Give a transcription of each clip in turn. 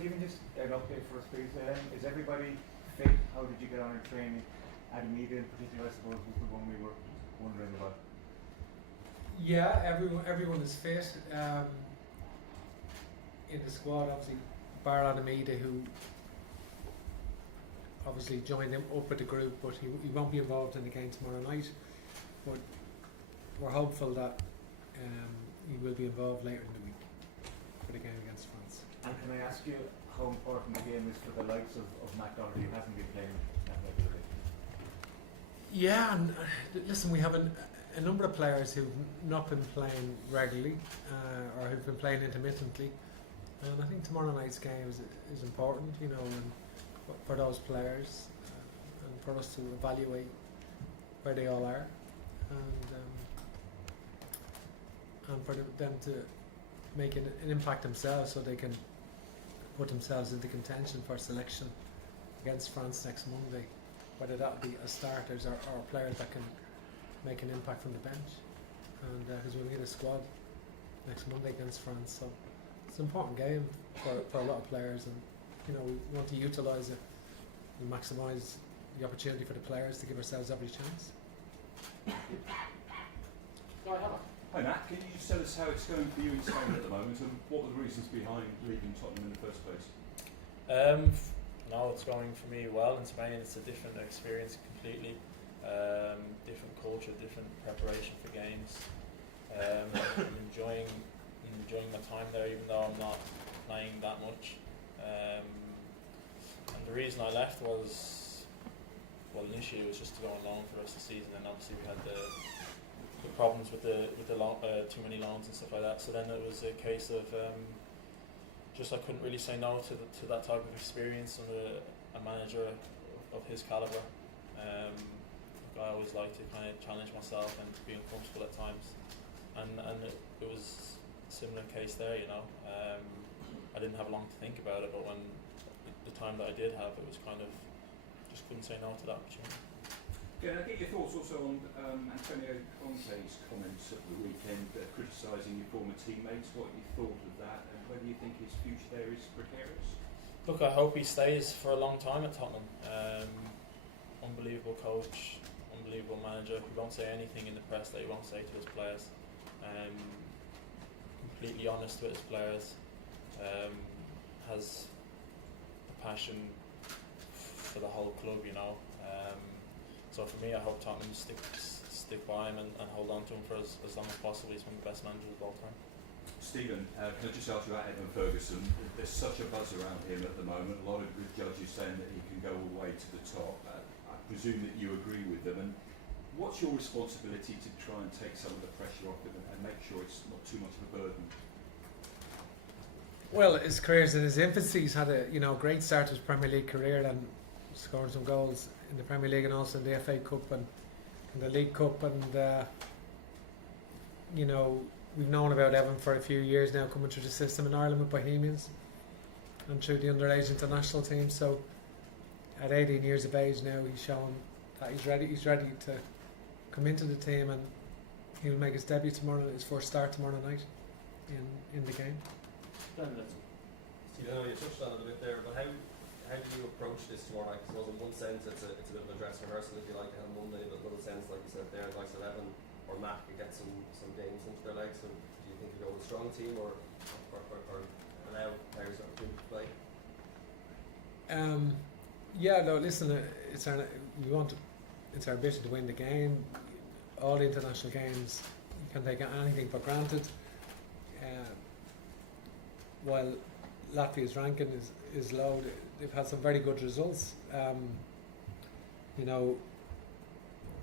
Stephen, just an update for us, please. Is everybody fit? How did you get on in training? Aviva in particular, I suppose, was the one we were wondering about. Yeah, everyone is fit. In the squad, obviously, bar Aviva, who obviously joined him up with the group, but he won't be involved in the game tomorrow night. But we're hopeful that he will be involved later in the week for the game against France. And can I ask you how important the game is for the likes of Matt Doherty, who hasn't been playing that regularly? Yeah, and listen, we have a number of players who've not been playing regularly or who've been playing intermittently, and I think tomorrow night's game is important, you know, and for those players and for us to evaluate where they all are, and for them to make an impact themselves so they can put themselves into contention for selection against France next Monday, whether that be as starters or players that can make an impact from the bench, and because we'll get a squad next Monday against France, so it's an important game for a lot of players, and you know, we want to utilise it and maximise the opportunity for the players to give ourselves every chance. Hi Matt, can you just tell us how it's going for you in Spain at the moment, and what were the reasons behind leaving Tottenham in the first place? No, it's going for me well in Spain. It's a different experience completely, different culture, different preparation for games. I'm enjoying my time there, even though I'm not playing that much. And the reason I left was, well, initially it was just to go on loan for the rest of the season, and obviously we had the problems with the too many loans and stuff like that. So then it was a case of just I couldn't really say no to that type of experience under a manager of his calibre. I always like to kind of challenge myself and to be uncomfortable at times, and it was a similar case there, you know. I didn't have long to think about it, but when the time that I did have, it was kind of just couldn't say no to that opportunity. Can I get your thoughts also on Antonio Conte's comments at the weekend criticising your former teammates, what you thought of that, and whether you think his future there is precarious? Look, I hope he stays for a long time at Tottenham. Unbelievable coach, unbelievable manager, who won't say anything in the press that he won't say to his players. Completely honest with his players, has the passion for the whole club, you know. So for me, I hope Tottenham stick by him and hold on to him for as long as possible. He's one of the best managers of all time. Stephen, can I just ask you about Evan Ferguson? There's such a buzz around him at the moment. A lot of good judges saying that he can go all the way to the top. I presume that you agree with them. And what's your responsibility to try and take some of the pressure off him and make sure it's not too much of a burden? Well, his career's in his infancy. He's had a great start to his Premier League career and scoring some goals in the Premier League and also in the FA Cup and in the League Cup, and we've known about Evan for a few years now, coming through the system in Ireland with Bohemians and through the underage international team. So at 18 years of age now, he's shown that he's ready to come into the team, and he'll make his debut tomorrow, his first start tomorrow night in the game. Stephen, I know you touched on it a bit there, but how do you approach this tomorrow night? Because in one sense it's a bit of a dress rehearsal, if you like, on Monday, but in another sense, like you said there, the likes of Evan or Matt can get some games into their legs. So do you think you go with a strong team or allow players to play? Yeah, no, listen, it's our ambition to win the game. All the international games, you can't take anything for granted. While Latvia's ranking is low, they've had some very good results.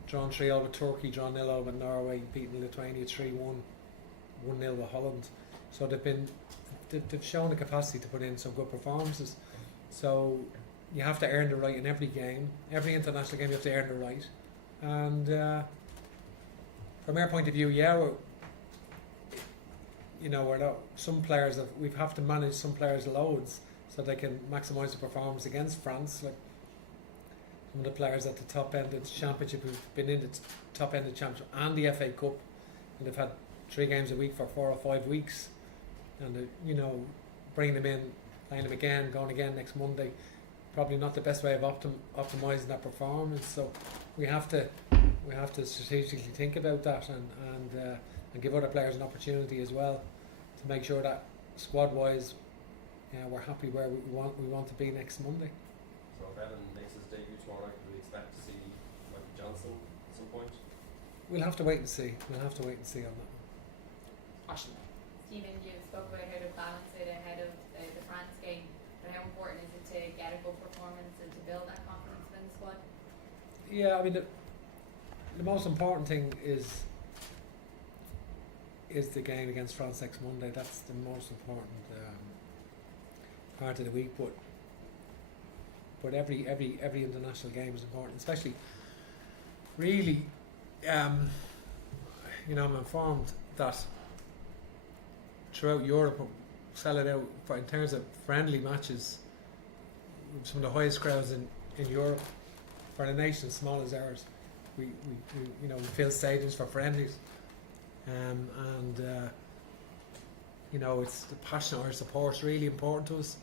Drawn 3-0 with Turkey, drawn 0 with Norway, beaten Lithuania 3-1, 1-0 with Holland. So they've shown the capacity to put in some good performances. So you have to earn the right in every game. Every international game you have to earn the right. And from our point of view, some players we have to manage some players' loads so they can maximise the performance against France. Like some of the players at the top end of the championship who've been in the top end of the championship and the FA Cup, and they've had 3 games a week for 4 or 5 weeks, and bringing them in playing them again, going again next Monday, probably not the best way of optimising that performance. So we have to strategically think about that and give other players an opportunity as well to make sure that squad wise we're happy where we want to be next Monday. So if Evan makes his debut tomorrow night, do we expect to see Michael Johnson at some point? We'll have to wait and see. on that one. Ashley. Stephen, you spoke about how to balance it ahead of the France game, but how important is it to get a good performance and to build that confidence within the squad? Yeah, I mean the most important thing is the game against France next Monday. That's the most important part of the week. But every international game is important, especially really. I'm informed that throughout Europe, sell it out in terms of friendly matches. Some of the highest crowds in Europe for a nation as small as ours. We fill stadiums for friendlies, it's the passion or support's really important to us.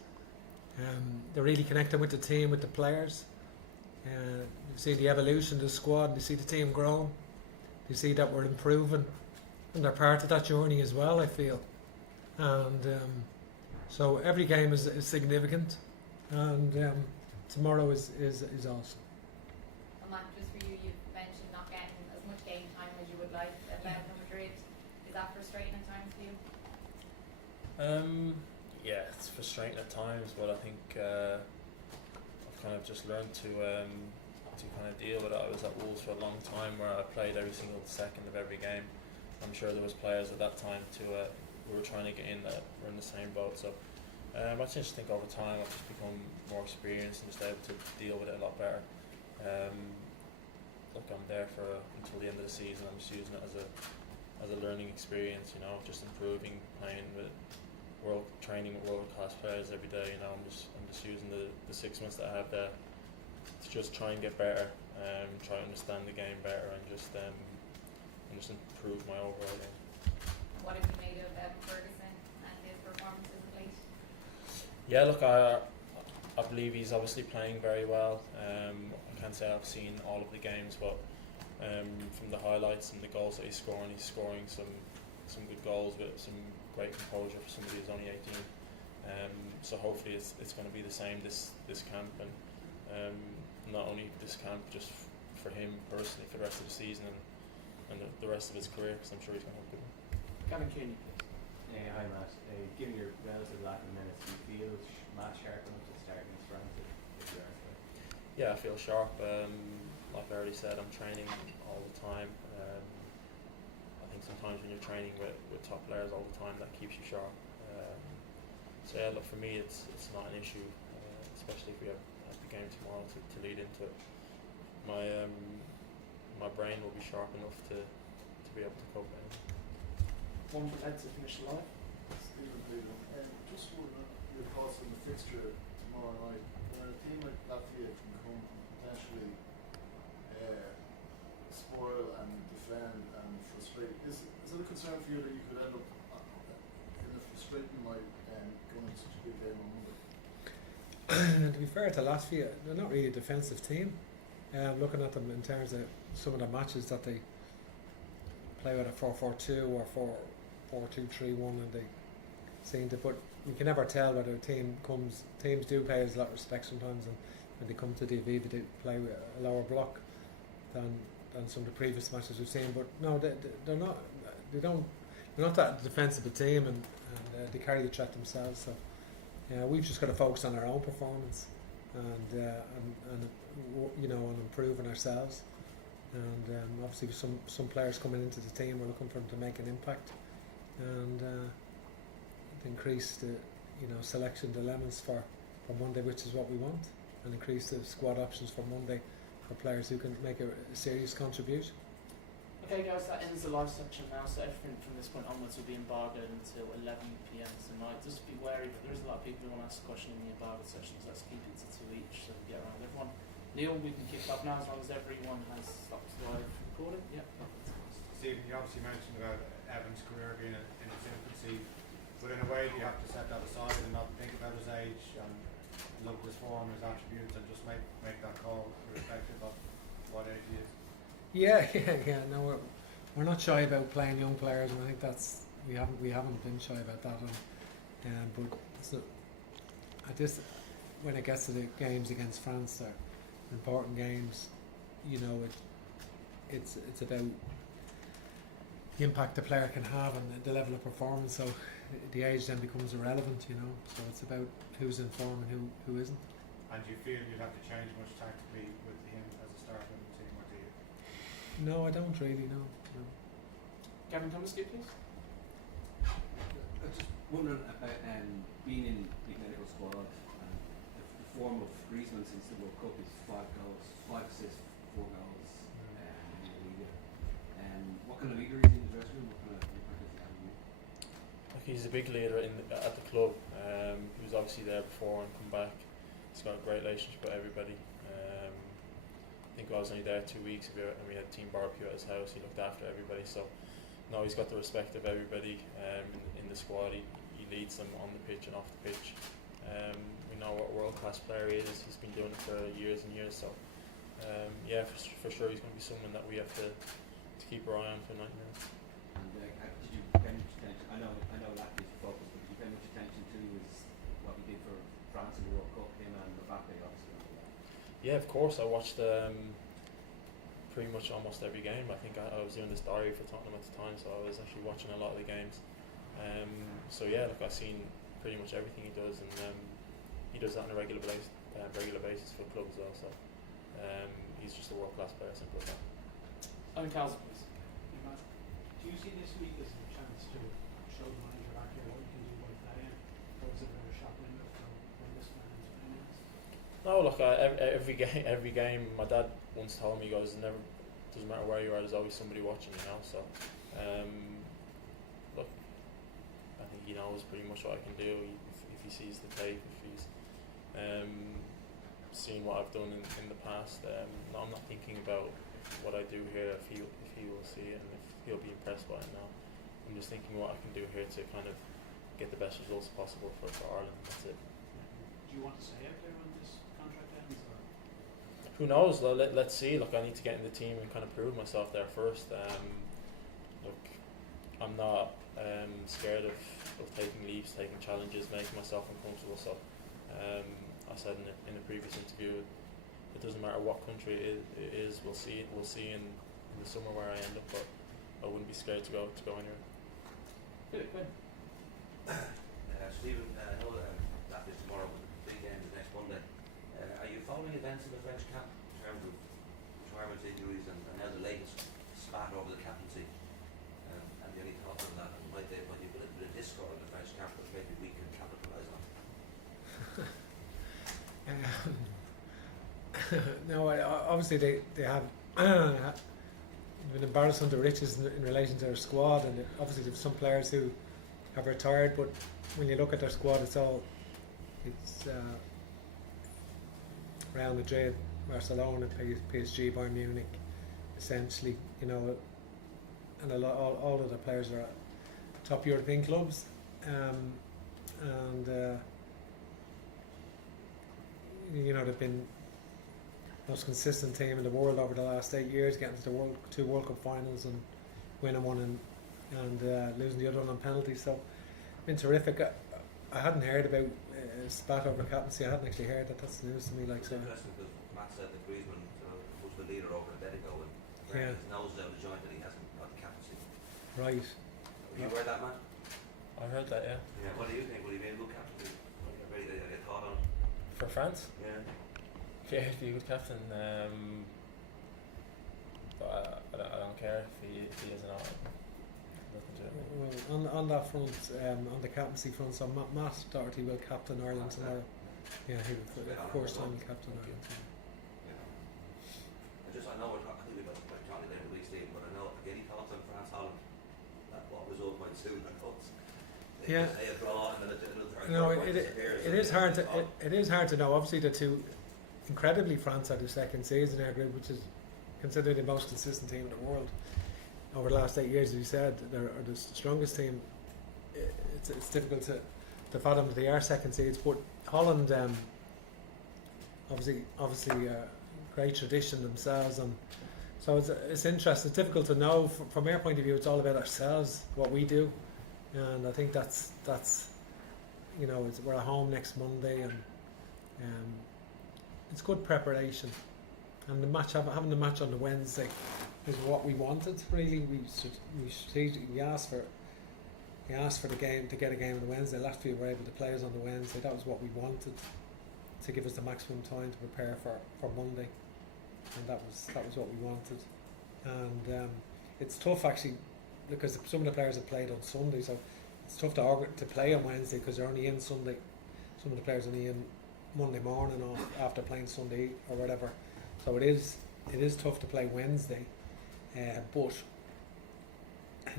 They're really connecting with the team, with the players. You see the evolution of the squad, you see the team growing, you see that we're improving, and they're part of that journey as well, I feel. And so every game is significant, and tomorrow is awesome. And Matt, just for you, you've mentioned not getting as much game time as you would like at Atletico Madrid. Is that frustrating at times for you? Yeah, it's frustrating at times, but I think I've kind of just learned to kind of deal with it. I was at Wolves for a long time where I played every single second of every game. I'm sure there was players at that time too who were trying to get in that were in the same boat. So I just think over time I've just become more experienced and just able to deal with it a lot better. Look, I'm there until the end of the season. I'm just using it as a learning experience. Just improving, playing with training with world class players every day. I'm just using the 6 months that I have there to just try and get better, try to understand the game better, and just improve my overall game. What have you made of Evan Ferguson and his performances of late? Yeah, look, I believe he's obviously playing very well. I can't say I've seen all of the games, but from the highlights and the goals that he's scoring some good goals with some great composure for somebody who's only 18. So hopefully it's going to be the same this camp, and not only this camp, just for him personally for the rest of the season and the rest of his career, because I'm sure he's going to have a good one. 𝐂𝐎𝐍𝐿𝐄. Hi Matt, given your relative lack of minutes, do you feel Matt sharp enough to start against France if you are so? Yeah, I feel sharp. Like I already said, I'm training all the time. I think sometimes when you're training with top players all the time, that keeps you sharp. So yeah, look, for me it's not an issue, especially if we have the game tomorrow to lead into it. My brain will be sharp enough to be able to cope with it. One for Ed to finish live. Stephen Peter, just wondering your thoughts on the fixture tomorrow night. When a team like Latvia can come and potentially spoil and defend and frustrate, is it a concern for you that you could end up in a frustrating night going into such a big game on Monday? To be fair to Latvia, they're not really a defensive team. Looking at them in terms of some of the matches that they play with a 4-4-2 or 4-2-3-1, and they seem to. But you can never tell whether teams do pay us a lot of respect sometimes, and when they come to the Aviva, they play with a lower block than some of the previous matches we've seen. But no, they're not. They're not that defensive a team, and they carry the threat themselves. So we've just got to focus on our own performance and on improving ourselves. And obviously, with some players coming into the team, we're looking for them to make an impact and increase the selection dilemmas for Monday, which is what we want, and increase the squad options for Monday for players who can make a serious contribution. Okay guys, that ends the live section now, so everything from this point onwards will be embargoed until 11 PM tonight. Just be wary, but there is a lot of people who want to ask a question in the embargoed sections. Let's keep it to 2 each so we get around everyone. Neil, we can kick off now as long as everyone has stopped live recording. Yep. Stephen, you obviously mentioned about Evan's career being in its infancy. But in a way, you have to set that aside and not think about his age and look at his form, his attributes, and just make that call irrespective of what age he is. Yeah. No, we're not shy about playing young players, and I think that's we haven't been shy about that. But so when it gets to the games against France, they're important games. You know, it's about the impact the player can have and the level of performance. So the age then becomes irrelevant. You know, so it's about who's in form and who isn't. And do you feel you'd have to change much tactically with him as a starter in the team, or do you? No, I don't really. No. Gavin Thomas, please. I was just wondering about being in the medical squad and the form of Griezmann since the World Cup is 5 goals, 5 assists, 4 goals in the league. What kind of leader is he in the dressing room? What kind of impact does he have on you? Like he's a big leader at the club. He was obviously there before and come back. He's got a great relationship with everybody. I think I was only there 2 weeks ago and we had team barbecue at his house. He looked after everybody, so no, he's got the respect of everybody in the squad. He leads them on the pitch and off the pitch. We know what a world-class player he is. He's been doing it for years and years, so yeah, for sure he's going to be someone that we have to keep our eye on for 90 minutes. And did you pay much attention? I know Latvia's the focus, but did you pay much attention to what he did for France in the World Cup? Him and Mbappe, obviously. Yeah, of course. I watched pretty much almost every game. I think I was doing this diary for Tottenham at the time, so I was actually watching a lot of the games. So yeah, look, I've seen pretty much everything he does, and he does that on a regular basis for clubs as well. So he's just a world-class player, simple as that. Evan Ferguson, please. Do you see this week as a chance to show the manager back here what you can do by playing? Or is it a better shop window for this man to play next? No, look, every game, my dad once told me, he goes, doesn't matter where you are, there's always somebody watching, you know. So, look, I think he knows pretty much what I can do. If he sees the tape, if he's seen what I've done in the past, no, I'm not thinking about what I do here. If he will see it and if he'll be impressed by it now. I'm just thinking what I can do here to kind of get the best results possible for Ireland. That's it. Do you want to stay out there when this contract ends? Or? Who knows? Let's see. Look, I need to get in the team and kind of prove myself there first. Look, I'm not scared of taking leaps, taking challenges, making myself uncomfortable. So I said in a previous interview, it doesn't matter what country it is. We'll see in the summer where I end up, but I wouldn't be scared to go anywhere. Good. Stephen, I know Latvia tomorrow, but the big game is next Monday. Are you following events in the French camp in terms of retirement injuries and now the latest spat over the captaincy? And any thoughts on that? And might be a little bit of discord in the French camp that maybe we can capitalise on? No, obviously they have been embarrassed on the riches in relation to their squad, and obviously there's some players who have retired, but when you look at their squad, it's Real Madrid, Barcelona, PSG, Bayern Munich, essentially, you know, and all of the players are top European clubs, and you know, they've been most consistent team in the world over the last 8 years, getting to the two World Cup finals and winning one and losing the other one on penalties. So, been terrific. I hadn't heard about spat over captaincy. I hadn't actually heard that. That's news to me. Like, it's so. interesting because Matt said that Griezmann was the leader over Atletico, and his nose is out of joint that he hasn't got the captaincy. Right. Have you heard that, Matt? I heard that, yeah. Yeah. What do you think? Will he be a good captain? Ready to get thought on? For France? Yeah. Yeah, he'd be a good captain. But I don't care if he isn't out. Well, on that front, on the captaincy front, so Matt Doherty will captain Ireland tomorrow. Yeah, he will, of course, time captain Ireland. I know I think we've got Johnny there in the week, Steve, but I know any thoughts on France Holland? What result might suit their thoughts? Yeah. Say a draw and then No, it is hard to know. Obviously, the two incredibly, France are the second seeds in our group, which is considered the most consistent team in the world over the last 8 years. As you said, they're the strongest team. it's difficult to fathom that they are second seeds. But Holland, obviously, great tradition themselves, and so it's interesting. It's difficult to know from our point of view. It's all about ourselves, what we do, and I think that's we're at home next Monday, and it's good preparation. And the match, having the match on the Wednesday, is what we wanted. Really, we asked for the game, to get a game on the Wednesday. Latvia were able to play us on the Wednesday. That was what we wanted, to give us the maximum time to prepare for Monday, and that was what we wanted. And it's tough actually, because some of the players have played on Sunday, so it's tough to play on Wednesday because they're only in Sunday. Some of the players only in Monday morning off after playing Sunday or whatever. So it is tough to play Wednesday, but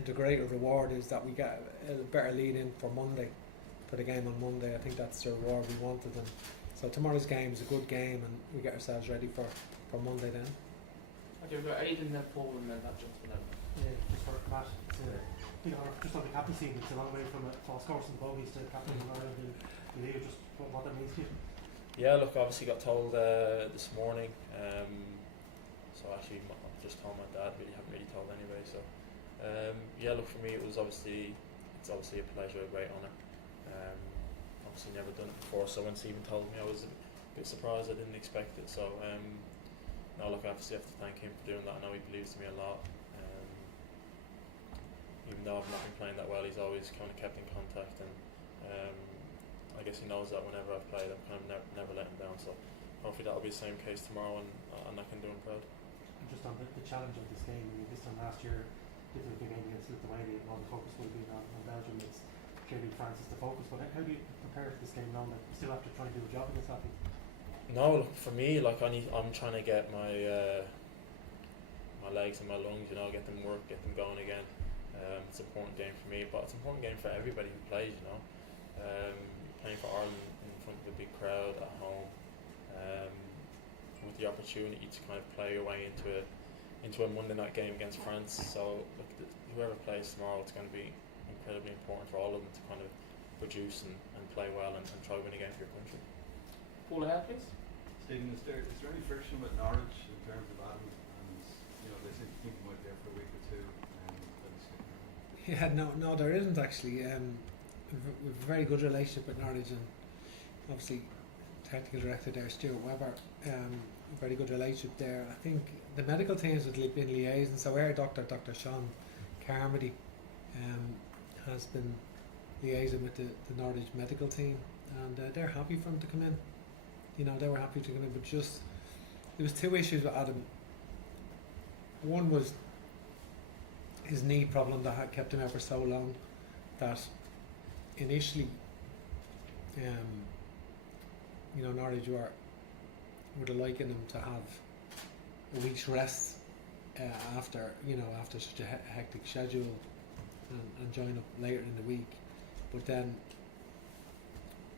the greater reward is that we get a better lead in for Monday, for the game on Monday. I think that's the reward we wanted, and so tomorrow's game is a good game, and we get ourselves ready for Monday then. Okay, we've got Aidan there, Paul, and then that gentleman over. Yeah, just for Matt, just on the captaincy, it's a long way from false scores and bogeys to captain of Ireland. Will you just what that means to you? Yeah, look, obviously got told this morning. So actually, I've just told my dad. Haven't really told anybody. So yeah, look, for me, it's obviously a pleasure, a great honour. Obviously never done it before, so when Stephen told me, I was a bit surprised. I didn't expect it. So no, look, I obviously have to thank him for doing that. I know he believes in me a lot. Even though I've not been playing that well, he's always kind of kept in contact, and I guess he knows that whenever I've played, I've kind of never let him down. So hopefully that'll be the same case tomorrow, and I can do him proud. And just on the challenge of this game, I mean, this time last year, difficult game against Lithuania, all the focus will be on Belgium. It's clearly France is the focus, but how do you prepare for this game knowing that you still have to try and do a job against Latvia? No, look, for me, like I'm trying to get my legs and my lungs, get them work, get them going again. It's an important game for me, but it's an important game for everybody who plays. Playing for Ireland in front of a big crowd at home, with the opportunity to kind of play your way into a Monday night game against France. So look, whoever plays tomorrow, it's going to be incredibly important for all of them to kind of produce and play well and try to win a game for your country. Paul ahead, please. Stephen, is there any friction with Norwich in terms of Adam? And they seem to think he might be there for a week or two. Yeah, no, there isn't actually. We've a very good relationship with Norwich, and obviously technical director there, Stuart Webber. Very good relationship there. I think the medical teams have been liaising. So our Dr. Sean Carmody has been liaising with the Norwich medical team, and they're happy for him to come in. They were happy to come in, but just there was two issues with Adam. One was his knee problem that had kept him out for so long, that initially, Norwich would have likened him to have a week's rest after such a hectic schedule, and join up later in the week. But then,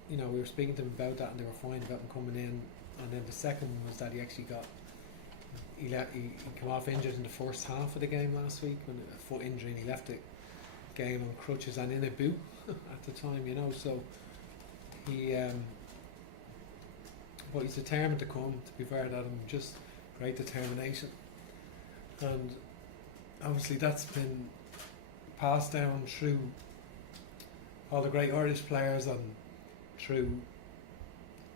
we were speaking to him about that, and they were fine about him coming in. And then the second one was that he actually he came off injured in the first half of the game last week, when a foot injury, and he left the game on crutches and in a boot at the time, so but he's determined to come, to be fair to him, just great determination. And obviously that's been passed down through all the great Irish players, and through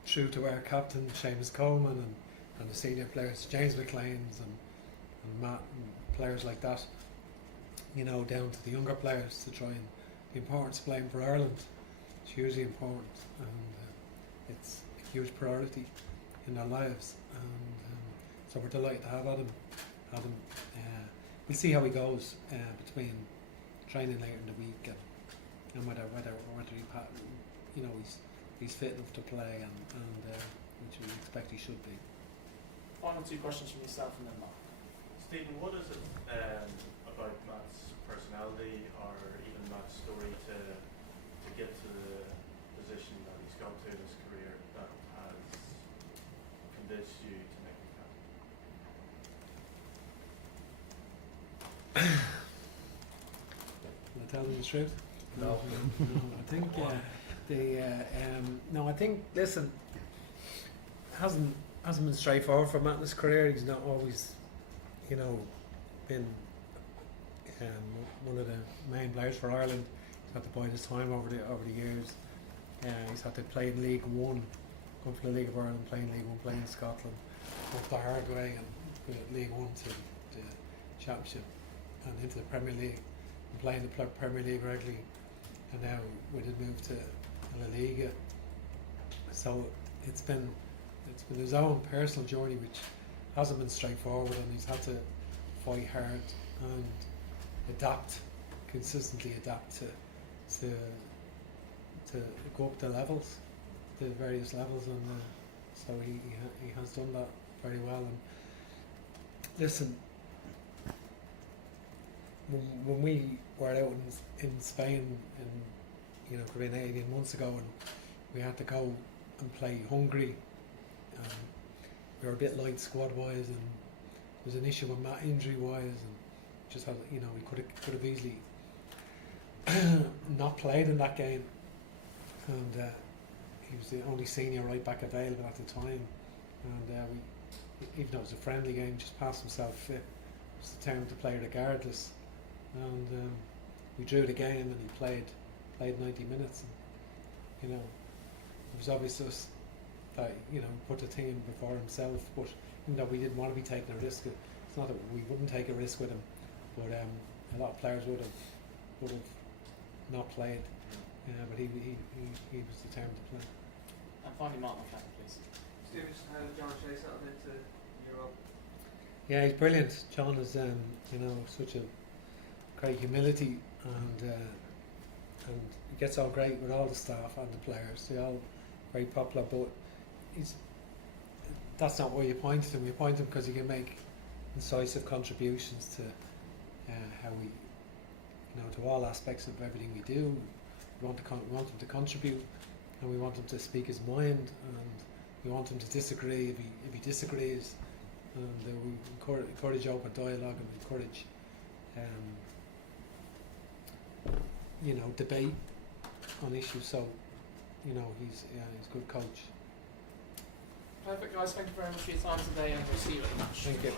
to our captain Seamus Coleman, and the senior players, James McLean's and Matt, and players like that, down to the younger players, to try and the importance of playing for Ireland. It's hugely important, and it's a huge priority in their lives, and so we're delighted to have Adam. We'll see how he goes between training later in the week and whether he's fit enough to play, and which we expect he should be. Final two questions from yourself and then Mark. Stephen, what is it about Matt's personality or even Matt's story to get to the position that he's got to in his career that has convinced you to make the captain? Can I tell them the truth? No. I think no. I think listen, hasn't been straightforward for Matt in his career. He's not always, been one of the main players for Ireland. He's had to bide his time over the years. He's had to play in League One, come from the League of Ireland, play in League One, play in Scotland, up the hard way, and go to League One to the Championship and into the Premier League, and play in the Premier League regularly, and now with the move to La Liga. So it's been his own personal journey, which hasn't been straightforward, and he's had to fight hard and consistently adapt to go up the levels, the various levels, and so he has done that very well. And listen, when we were out in Spain, about 18 months ago, and we had to go and play Hungary, we were a bit light squad wise, and there was an issue with Matt injury wise, and just had, we could have easily not played in that game, and he was the only senior right back available at the time, and we, even though it was a friendly game, just passed himself fit. It was determined to play regardless, and we drew the game, and he played 90 minutes, and it was obvious to us that put the team before himself, but even though we didn't want to be taking a risk, it's not that we wouldn't take a risk with him, but a lot of players would have not played, but he was determined to play. And finally, Mark McCann, please. Steve, how did John Shea settle into Europe? Yeah, he's brilliant. John is such a great humility, and he gets on great with all the staff and the players. They're all very popular, but that's not why you point to him. You point to him because he can make incisive contributions to how we, to all aspects of everything we do. We want him to contribute, and we want him to speak his mind, and we want him to disagree if he disagrees, and we encourage open dialogue, and we encourage debate on issues. So he's a good coach. Perfect, guys. Thank you very much for your time today, and we'll see you at the match. Thank you.